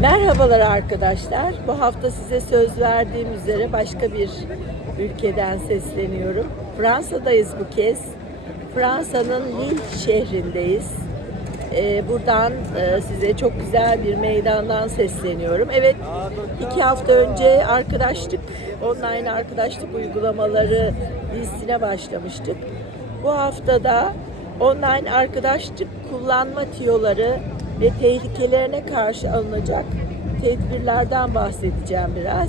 Merhabalar arkadaşlar. Bu hafta size söz verdiğim üzere başka bir ülkeden sesleniyorum. Fransa'dayız bu kez. Fransa'nın Lille şehrindeyiz. Ee, buradan e, size çok güzel bir meydandan sesleniyorum. Evet, iki hafta önce arkadaşlık, online arkadaşlık uygulamaları dizisine başlamıştık. Bu haftada online arkadaşlık kullanma tiyoları ve tehlikelerine karşı alınacak tedbirlerden bahsedeceğim biraz.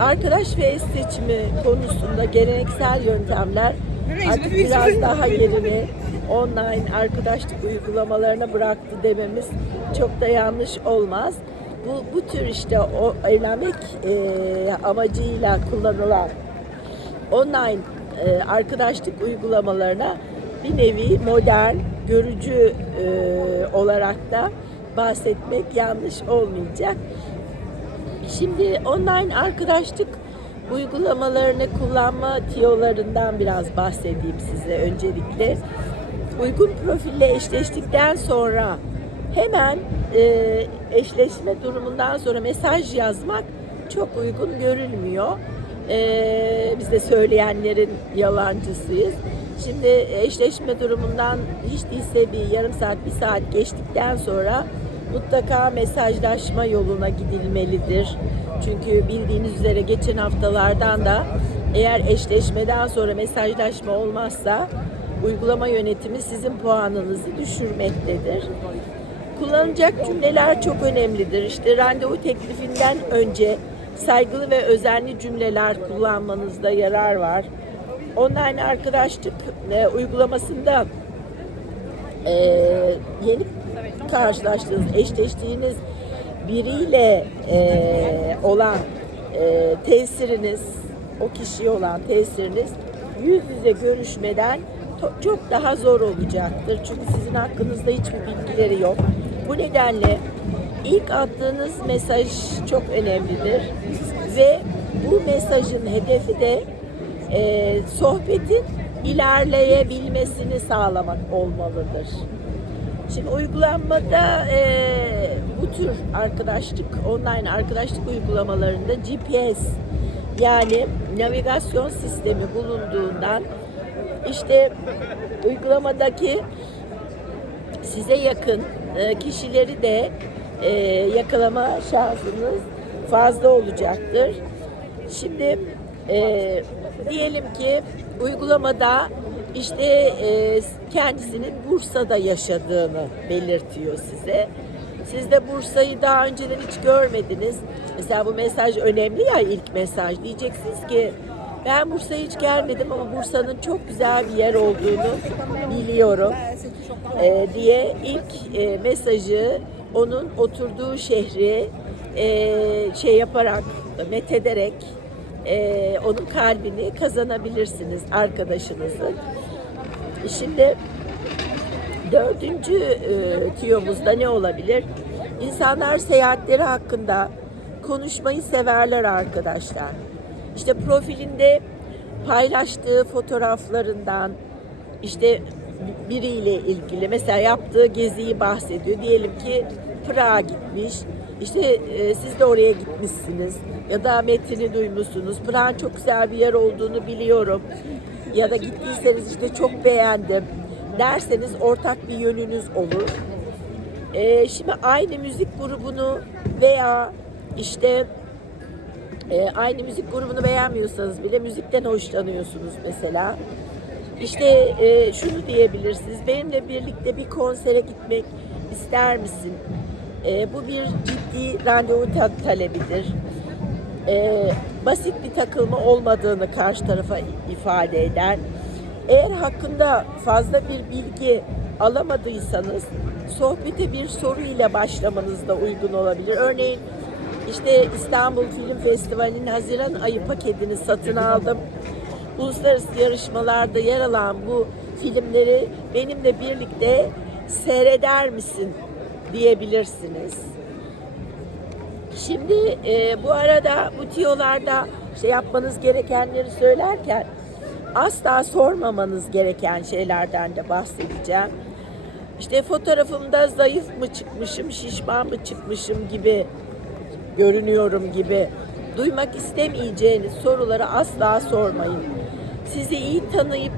Arkadaş ve eş seçimi konusunda geleneksel yöntemler artık biraz daha yerini online arkadaşlık uygulamalarına bıraktı dememiz çok da yanlış olmaz. Bu, bu tür işte o evlenmek e, amacıyla kullanılan online e, arkadaşlık uygulamalarına bir nevi modern, görücü e, olarak da bahsetmek yanlış olmayacak. Şimdi online arkadaşlık uygulamalarını kullanma tiyolarından biraz bahsedeyim size öncelikle. Uygun profille eşleştikten sonra hemen e, eşleşme durumundan sonra mesaj yazmak çok uygun görülmüyor. E, biz de söyleyenlerin yalancısıyız. Şimdi eşleşme durumundan hiç değilse bir yarım saat, bir saat geçtikten sonra mutlaka mesajlaşma yoluna gidilmelidir. Çünkü bildiğiniz üzere geçen haftalardan da eğer eşleşmeden sonra mesajlaşma olmazsa uygulama yönetimi sizin puanınızı düşürmektedir. Kullanacak cümleler çok önemlidir. İşte randevu teklifinden önce saygılı ve özenli cümleler kullanmanızda yarar var. Online arkadaşlık e, uygulamasında e, yeni karşılaştığınız, eşleştiğiniz biriyle e, olan e, tesiriniz, o kişiye olan tesiriniz yüz yüze görüşmeden çok daha zor olacaktır. Çünkü sizin hakkınızda hiçbir bilgileri yok. Bu nedenle ilk attığınız mesaj çok önemlidir ve bu mesajın hedefi de e, sohbetin ilerleyebilmesini sağlamak olmalıdır. Şimdi uygulamada e, bu tür arkadaşlık, online arkadaşlık uygulamalarında GPS yani navigasyon sistemi bulunduğundan işte uygulamadaki size yakın e, kişileri de e, yakalama şansınız fazla olacaktır. Şimdi e, diyelim ki uygulamada işte e, kendisinin Bursa'da yaşadığını belirtiyor size. Siz de Bursa'yı daha önceden hiç görmediniz. Mesela bu mesaj önemli ya ilk mesaj. Diyeceksiniz ki ben Bursa'ya hiç gelmedim ama Bursa'nın çok güzel bir yer olduğunu biliyorum e, diye ilk e, mesajı onun oturduğu şehri e, şey yaparak, methederek e, onun kalbini kazanabilirsiniz arkadaşınızın. Şimdi dördüncü e, tiyomuzda ne olabilir? İnsanlar seyahatleri hakkında konuşmayı severler arkadaşlar. İşte profilinde paylaştığı fotoğraflarından işte biriyle ilgili mesela yaptığı geziyi bahsediyor. Diyelim ki Prag'a gitmiş. İşte e, siz de oraya gitmişsiniz ya da metini duymuşsunuz. Prag'ın çok güzel bir yer olduğunu biliyorum. Ya da gittiyseniz işte çok beğendim derseniz ortak bir yönünüz olur. E, şimdi aynı müzik grubunu veya işte e, aynı müzik grubunu beğenmiyorsanız bile müzikten hoşlanıyorsunuz mesela. İşte e, şunu diyebilirsiniz. Benimle birlikte bir konsere gitmek ister misin? E, bu bir ciddi randevu ta- talebidir. E, basit bir takılma olmadığını karşı tarafa ifade eder. Eğer hakkında fazla bir bilgi alamadıysanız sohbete bir soru ile başlamanız da uygun olabilir. Örneğin işte İstanbul Film Festivali'nin Haziran ayı paketini satın aldım. Uluslararası yarışmalarda yer alan bu filmleri benimle birlikte seyreder misin diyebilirsiniz. Şimdi e, bu arada bu tiyolarda şey yapmanız gerekenleri söylerken asla sormamanız gereken şeylerden de bahsedeceğim. işte fotoğrafımda zayıf mı çıkmışım, şişman mı çıkmışım gibi görünüyorum gibi duymak istemeyeceğiniz soruları asla sormayın. Sizi iyi tanıyıp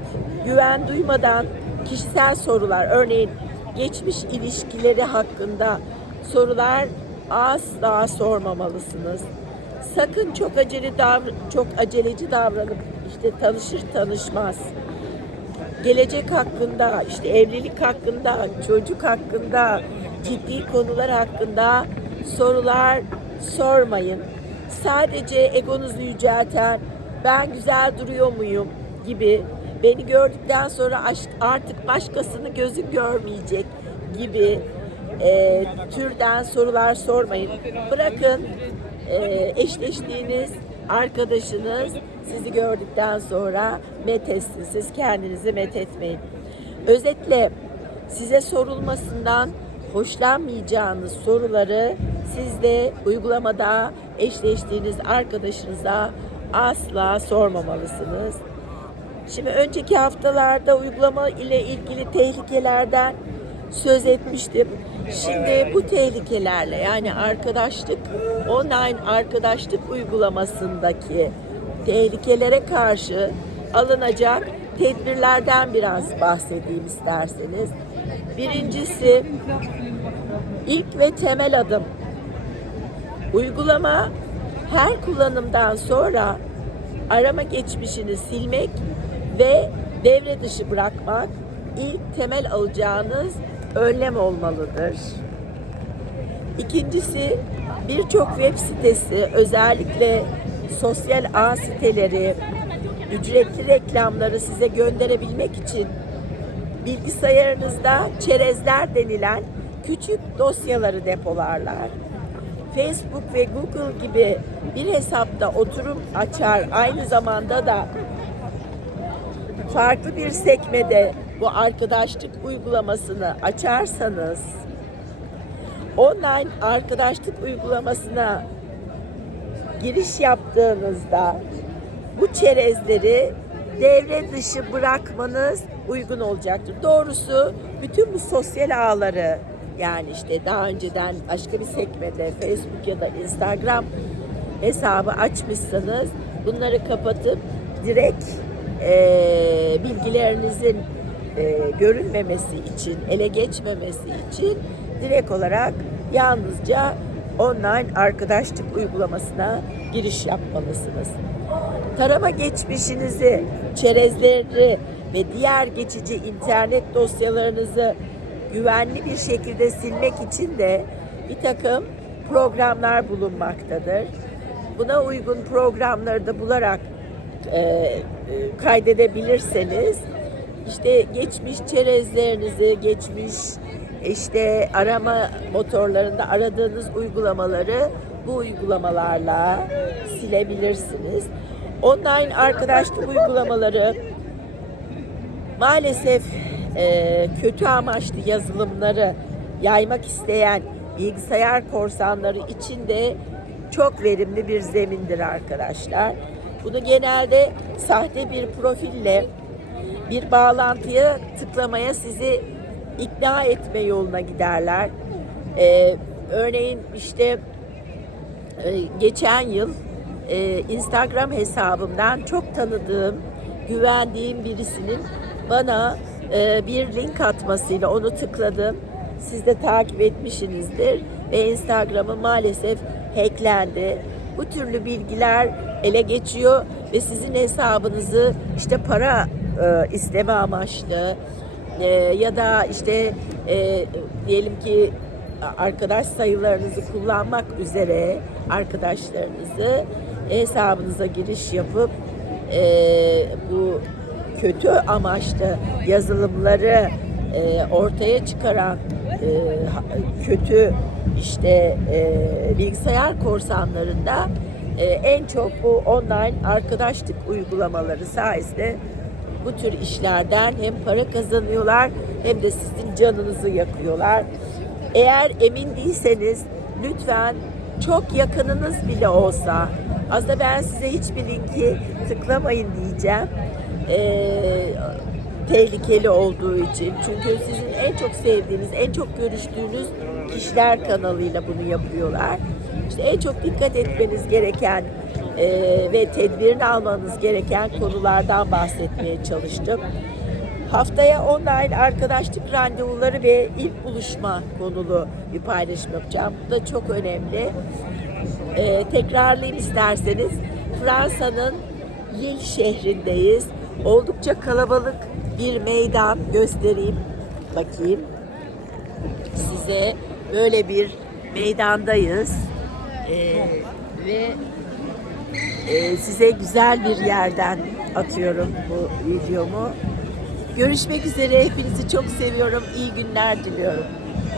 güven duymadan kişisel sorular, örneğin geçmiş ilişkileri hakkında sorular asla sormamalısınız. Sakın çok acele davr çok aceleci davranıp işte tanışır tanışmaz gelecek hakkında, işte evlilik hakkında, çocuk hakkında, ciddi konular hakkında sorular sormayın. Sadece egonuzu yücelten, ben güzel duruyor muyum gibi, beni gördükten sonra artık başkasını gözün görmeyecek gibi e, türden sorular sormayın. Bırakın e, eşleştiğiniz arkadaşınız sizi gördükten sonra methetsin. Siz kendinizi methetmeyin. Özetle size sorulmasından hoşlanmayacağınız soruları siz de uygulamada eşleştiğiniz arkadaşınıza asla sormamalısınız. Şimdi önceki haftalarda uygulama ile ilgili tehlikelerden söz etmiştim. Şimdi bu tehlikelerle yani arkadaşlık, online arkadaşlık uygulamasındaki tehlikelere karşı alınacak tedbirlerden biraz bahsedeyim isterseniz. Birincisi ilk ve temel adım Uygulama her kullanımdan sonra arama geçmişini silmek ve devre dışı bırakmak ilk temel alacağınız önlem olmalıdır. İkincisi birçok web sitesi özellikle sosyal ağ siteleri ücretli reklamları size gönderebilmek için bilgisayarınızda çerezler denilen küçük dosyaları depolarlar. Facebook ve Google gibi bir hesapta oturum açar aynı zamanda da farklı bir sekmede bu arkadaşlık uygulamasını açarsanız online arkadaşlık uygulamasına giriş yaptığınızda bu çerezleri devre dışı bırakmanız uygun olacaktır. Doğrusu bütün bu sosyal ağları yani işte daha önceden başka bir sekmede Facebook ya da Instagram hesabı açmışsanız bunları kapatıp direkt eee, bilgilerinizin eee, görünmemesi için, ele geçmemesi için direkt olarak yalnızca online arkadaşlık uygulamasına giriş yapmalısınız. Tarama geçmişinizi, çerezleri ve diğer geçici internet dosyalarınızı güvenli bir şekilde silmek için de bir takım programlar bulunmaktadır. Buna uygun programları da bularak e, e, kaydedebilirseniz işte geçmiş çerezlerinizi, geçmiş işte arama motorlarında aradığınız uygulamaları bu uygulamalarla silebilirsiniz. Online arkadaşlık uygulamaları maalesef e, kötü amaçlı yazılımları yaymak isteyen bilgisayar korsanları için de çok verimli bir zemindir arkadaşlar. Bunu genelde sahte bir profille bir bağlantıya tıklamaya sizi ikna etme yoluna giderler. E, örneğin işte e, geçen yıl e, Instagram hesabımdan çok tanıdığım, güvendiğim birisinin bana e, bir link atmasıyla onu tıkladım. Siz de takip etmişsinizdir ve Instagram'ı maalesef hacklendi. Bu türlü bilgiler ele geçiyor ve sizin hesabınızı işte para e, isteme amaçlı e, ya da işte e, diyelim ki arkadaş sayılarınızı kullanmak üzere arkadaşlarınızı hesabınıza giriş yapıp e, bu kötü amaçlı yazılımları e, ortaya çıkaran kötü işte e, bilgisayar korsanlarında e, en çok bu online arkadaşlık uygulamaları sayesinde bu tür işlerden hem para kazanıyorlar hem de sizin canınızı yakıyorlar. Eğer emin değilseniz lütfen çok yakınınız bile olsa aslında ben size hiçbir linki tıklamayın diyeceğim. Ee, tehlikeli olduğu için. Çünkü sizin en çok sevdiğiniz, en çok görüştüğünüz kişiler kanalıyla bunu yapıyorlar. İşte en çok dikkat etmeniz gereken e, ve tedbirini almanız gereken konulardan bahsetmeye çalıştım. Haftaya online arkadaşlık randevuları ve ilk buluşma konulu bir paylaşım yapacağım. Bu da çok önemli. Ee, tekrarlayayım isterseniz. Fransa'nın Lille şehrindeyiz. Oldukça kalabalık bir meydan göstereyim. Bakayım. Size böyle bir meydandayız. Ee, ve e, size güzel bir yerden atıyorum bu videomu. Görüşmek üzere. Hepinizi çok seviyorum. İyi günler diliyorum.